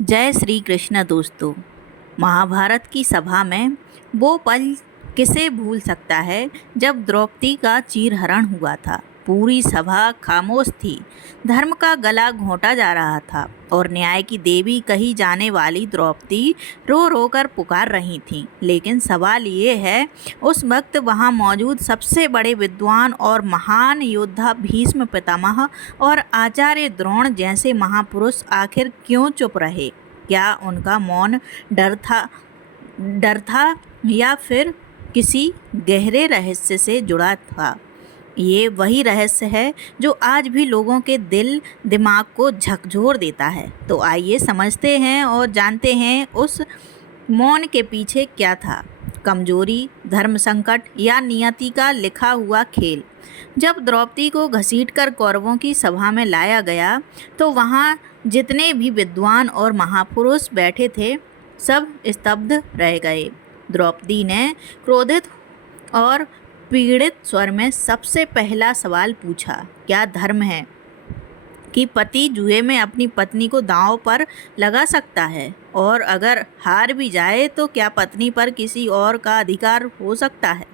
जय श्री कृष्ण दोस्तों। महाभारत की सभा में वो पल किसे भूल सकता है जब द्रौपदी का चीरहरण हुआ था। पूरी सभा खामोश थी। धर्म का गला घोंटा जा रहा था और न्याय की देवी कही जाने वाली द्रौपदी रो रो कर पुकार रही थी। लेकिन सवाल ये है, उस वक्त वहाँ मौजूद सबसे बड़े विद्वान और महान योद्धा भीष्म पितामह और आचार्य द्रोण जैसे महापुरुष आखिर क्यों चुप रहे? क्या उनका मौन डर था या फिर किसी गहरे रहस्य से जुड़ा था? ये वही रहस्य है जो आज भी लोगों के दिल दिमाग को झकझोर देता है। तो आइए समझते हैं और जानते हैं उस मौन के पीछे क्या था। कमजोरी, धर्म संकट या नियति का लिखा हुआ खेल। जब द्रौपदी को घसीटकर कौरवों की सभा में लाया गया तो वहाँ जितने भी विद्वान और महापुरुष बैठे थे सब स्तब्ध रह गए। द्रौपदी ने क्रोधित और पीड़ित स्वर में सबसे पहला सवाल पूछा, क्या धर्म है कि पति जुए में अपनी पत्नी को दांव पर लगा सकता है? और अगर हार भी जाए तो क्या पत्नी पर किसी और का अधिकार हो सकता है?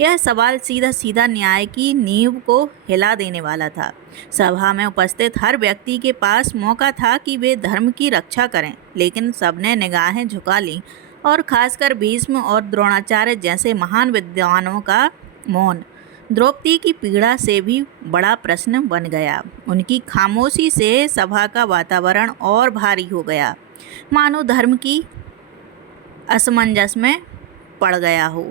यह सवाल सीधा सीधा न्याय की नींव को हिला देने वाला था। सभा में उपस्थित हर व्यक्ति के पास मौका था कि वे धर्म की रक्षा करें, लेकिन सबने निगाहें झुका लीं और खासकर भीष्म और द्रोणाचार्य जैसे महान विद्वानों का मौन द्रौपदी की पीड़ा से भी बड़ा प्रश्न बन गया। उनकी खामोशी से सभा का वातावरण और भारी हो गया, मानो धर्म की असमंजस में पड़ गया हो।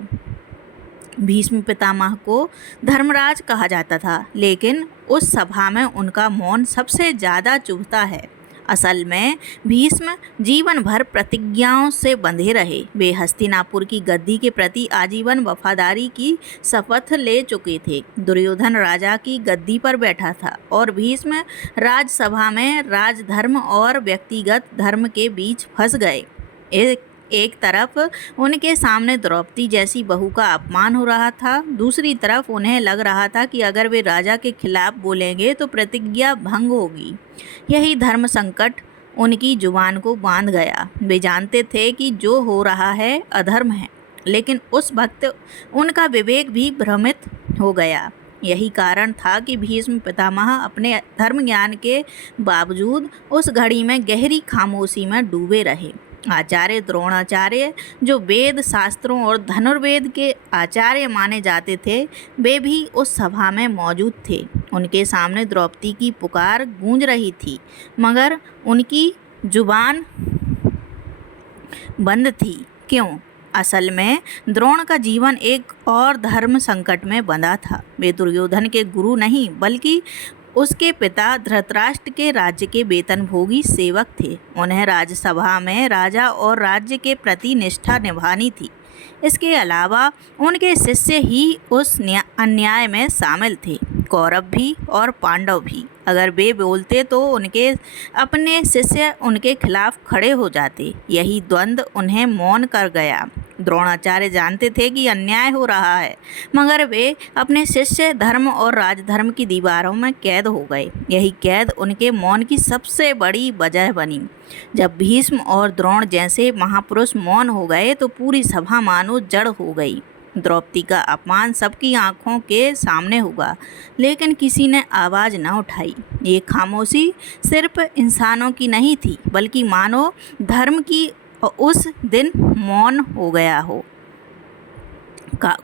भीष्म पितामह को धर्मराज कहा जाता था, लेकिन उस सभा में उनका मौन सबसे ज़्यादा चुभता है। असल में भीष्म जीवन भर प्रतिज्ञाओं से बंधे रहे। वे हस्तिनापुर की गद्दी के प्रति आजीवन वफादारी की शपथ ले चुके थे। दुर्योधन राजा की गद्दी पर बैठा था और भीष्म राजसभा में राजधर्म और व्यक्तिगत धर्म के बीच फंस गए। एक तरफ उनके सामने द्रौपदी जैसी बहू का अपमान हो रहा था, दूसरी तरफ उन्हें लग रहा था कि अगर वे राजा के खिलाफ बोलेंगे तो प्रतिज्ञा भंग होगी। यही धर्म संकट उनकी जुबान को बांध गया। वे जानते थे कि जो हो रहा है अधर्म है, लेकिन उस वक्त उनका विवेक भी भ्रमित हो गया। यही कारण था कि भीष्म पितामह अपने धर्म ज्ञान के बावजूद उस घड़ी में गहरी खामोशी में डूबे रहे। आचार्य द्रोणाचार्य, जो वेद शास्त्रों और धनुर्वेद के आचार्य माने जाते थे, वे भी उस सभा में मौजूद थे। उनके सामने द्रौपदी की पुकार गूंज रही थी, मगर उनकी जुबान बंद थी। क्यों? असल में द्रोण का जीवन एक और धर्म संकट में बंधा था। वे दुर्योधन के गुरु नहीं, बल्कि उसके पिता धृतराष्ट्र के राज्य के वेतनभोगी सेवक थे। उन्हें राज्यसभा में राजा और राज्य के प्रति निष्ठा निभानी थी। इसके अलावा उनके शिष्य ही उस अन्याय में शामिल थे, कौरव भी और पांडव भी। अगर वे बोलते तो उनके अपने शिष्य उनके खिलाफ खड़े हो जाते। यही द्वंद्व उन्हें मौन कर गया। द्रोणाचार्य जानते थे कि अन्याय हो रहा है, मगर वे अपने शिष्य धर्म और राजधर्म की दीवारों में कैद हो गए। यही कैद उनके मौन की सबसे बड़ी वजह बनी। जब भीष्म और द्रोण जैसे महापुरुष मौन हो गए तो पूरी सभा मानो जड़ हो गई। द्रौपदी का अपमान सबकी आंखों के सामने हुआ, लेकिन किसी ने आवाज़ न उठाई। ये खामोशी सिर्फ इंसानों की नहीं थी, बल्कि मानो धर्म की उस दिन मौन हो गया हो।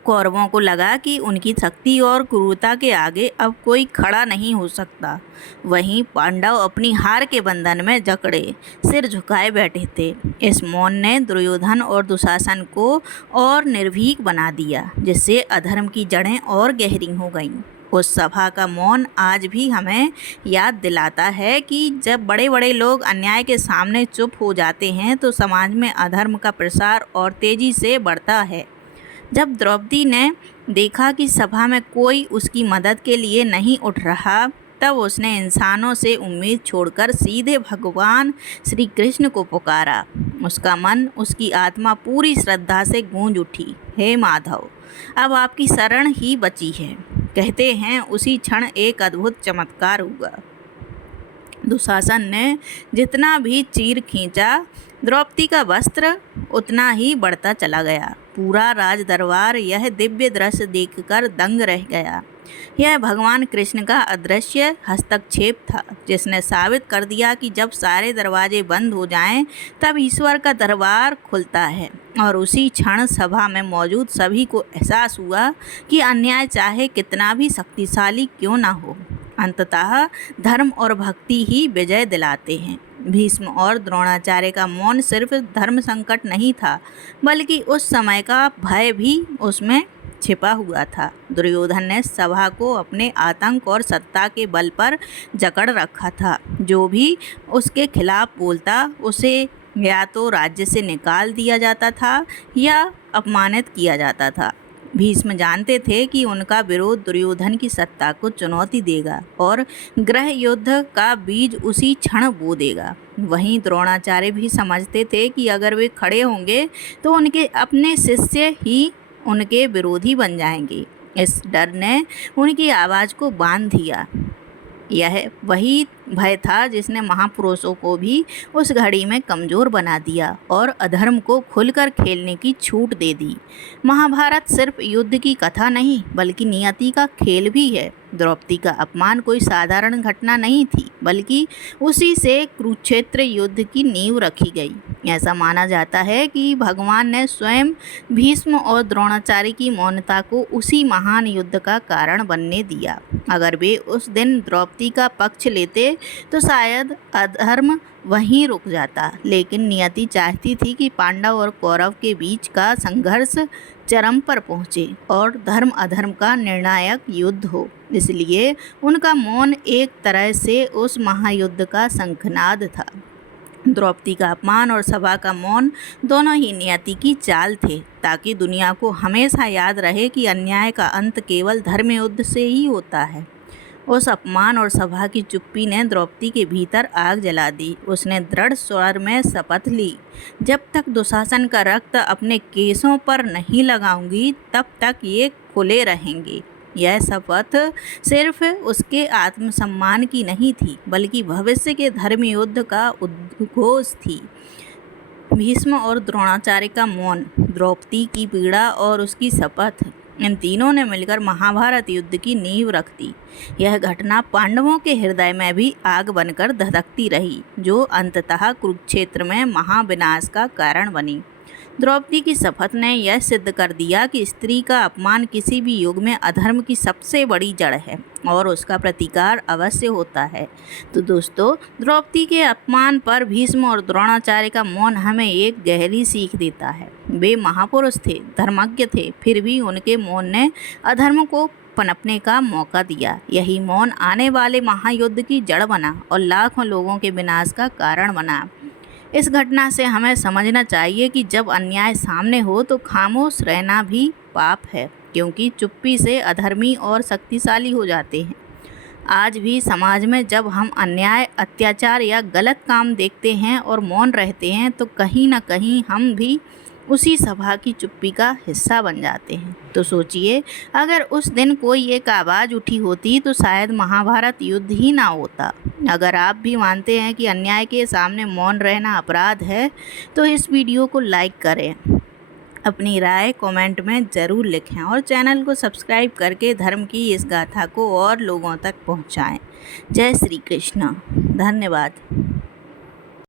कौरवों को लगा कि उनकी शक्ति और क्रूरता के आगे अब कोई खड़ा नहीं हो सकता। वहीं पांडव अपनी हार के बंधन में जकड़े सिर झुकाए बैठे थे। इस मौन ने दुर्योधन और दुशासन को और निर्भीक बना दिया, जिससे अधर्म की जड़ें और गहरी हो गईं। उस सभा का मौन आज भी हमें याद दिलाता है कि जब बड़े बड़े लोग अन्याय के सामने चुप हो जाते हैं तो समाज में अधर्म का प्रसार और तेजी से बढ़ता है। जब द्रौपदी ने देखा कि सभा में कोई उसकी मदद के लिए नहीं उठ रहा, तब उसने इंसानों से उम्मीद छोड़कर सीधे भगवान श्री कृष्ण को पुकारा। उसका मन, उसकी आत्मा पूरी श्रद्धा से गूंज उठी। हे माधव, अब आपकी शरण ही बची है। कहते हैं उसी क्षण एक अद्भुत चमत्कार हुआ। दुशासन ने जितना भी चीर खींचा, द्रौपदी का वस्त्र उतना ही बढ़ता चला गया। पूरा राज दरबार यह दिव्य दृश्य देखकर दंग रह गया। यह भगवान कृष्ण का अदृश्य हस्तक्षेप था, जिसने साबित कर दिया कि जब सारे दरवाजे बंद हो जाएं, तब ईश्वर का दरबार खुलता है। और उसी क्षण सभा में मौजूद सभी को एहसास हुआ कि अन्याय चाहे कितना भी शक्तिशाली क्यों न हो, अंततः धर्म और भक्ति ही विजय दिलाते हैं। भीष्म और द्रोणाचार्य का मौन सिर्फ धर्म संकट नहीं था, बल्कि उस समय का भय भी उसमें छिपा हुआ था। दुर्योधन ने सभा को अपने आतंक और सत्ता के बल पर जकड़ रखा था। जो भी उसके खिलाफ बोलता, उसे या तो राज्य से निकाल दिया जाता था या अपमानित किया जाता था। भीष्म जानते थे कि उनका विरोध दुर्योधन की सत्ता को चुनौती देगा और गृह युद्ध का बीज उसी क्षण बो देगा। वहीं द्रोणाचार्य भी समझते थे कि अगर वे खड़े होंगे तो उनके अपने शिष्य ही उनके विरोधी बन जाएंगे। इस डर ने उनकी आवाज़ को बांध दिया। यह वही भय था जिसने महापुरुषों को भी उस घड़ी में कमज़ोर बना दिया और अधर्म को खुलकर खेलने की छूट दे दी। महाभारत सिर्फ युद्ध की कथा नहीं, बल्कि नियति का खेल भी है। द्रौपदी का अपमान कोई साधारण घटना नहीं थी, बल्कि उसी से कुरुक्षेत्र युद्ध की नींव रखी गई। ऐसा माना जाता है कि भगवान ने स्वयं भीष्म और द्रोणाचार्य की मौनता को उसी महान युद्ध का कारण बनने दिया। अगर वे उस दिन द्रौपदी का पक्ष लेते तो शायद अधर्म वहीं रुक जाता, लेकिन नियति चाहती थी कि पांडव और कौरव के बीच का संघर्ष चरम पर पहुँचे और धर्म अधर्म का निर्णायक युद्ध हो। इसलिए उनका मौन एक तरह से उस महायुद्ध का शंखनाद था। द्रौपदी का अपमान और सभा का मौन दोनों ही नियति की चाल थे, ताकि दुनिया को हमेशा याद रहे कि अन्याय का अंत केवल धर्म युद्ध से ही होता है। उस अपमान और सभा की चुप्पी ने द्रौपदी के भीतर आग जला दी। उसने दृढ़ स्वर में शपथ ली, जब तक दुशासन का रक्त अपने केसों पर नहीं लगाऊंगी, तब तक ये खुले रहेंगे। यह शपथ सिर्फ उसके आत्मसम्मान की नहीं थी, बल्कि भविष्य के धर्म युद्ध का उद्घोष थी। भीष्म और द्रोणाचार्य का मौन, द्रौपदी की पीड़ा और उसकी शपथ, इन तीनों ने मिलकर महाभारत युद्ध की नींव रख दी। यह घटना पांडवों के हृदय में भी आग बनकर धधकती रही, जो अंततः कुरुक्षेत्र में महाविनाश का कारण बनी। द्रौपदी की शपथ ने यह सिद्ध कर दिया कि स्त्री का अपमान किसी भी युग में अधर्म की सबसे बड़ी जड़ है और उसका प्रतिकार अवश्य होता है। तो दोस्तों, द्रौपदी के अपमान पर भीष्म और द्रोणाचार्य का मौन हमें एक गहरी सीख देता है। वे महापुरुष थे, धर्मज्ञ थे, फिर भी उनके मौन ने अधर्म को पनपने का मौका दिया। यही मौन आने वाले महायुद्ध की जड़ बना और लाखों लोगों के विनाश का कारण बना। इस घटना से हमें समझना चाहिए कि जब अन्याय सामने हो तो खामोश रहना भी पाप है, क्योंकि चुप्पी से अधर्मी और शक्तिशाली हो जाते हैं। आज भी समाज में जब हम अन्याय, अत्याचार या गलत काम देखते हैं और मौन रहते हैं, तो कहीं ना कहीं हम भी उसी सभा की चुप्पी का हिस्सा बन जाते हैं। तो सोचिए, अगर उस दिन कोई एक आवाज़ उठी होती तो शायद महाभारत युद्ध ही ना होता। अगर आप भी मानते हैं कि अन्याय के सामने मौन रहना अपराध है, तो इस वीडियो को लाइक करें, अपनी राय कमेंट में ज़रूर लिखें और चैनल को सब्सक्राइब करके धर्म की इस गाथा को और लोगों तक पहुंचाएं। जय श्री कृष्ण। धन्यवाद।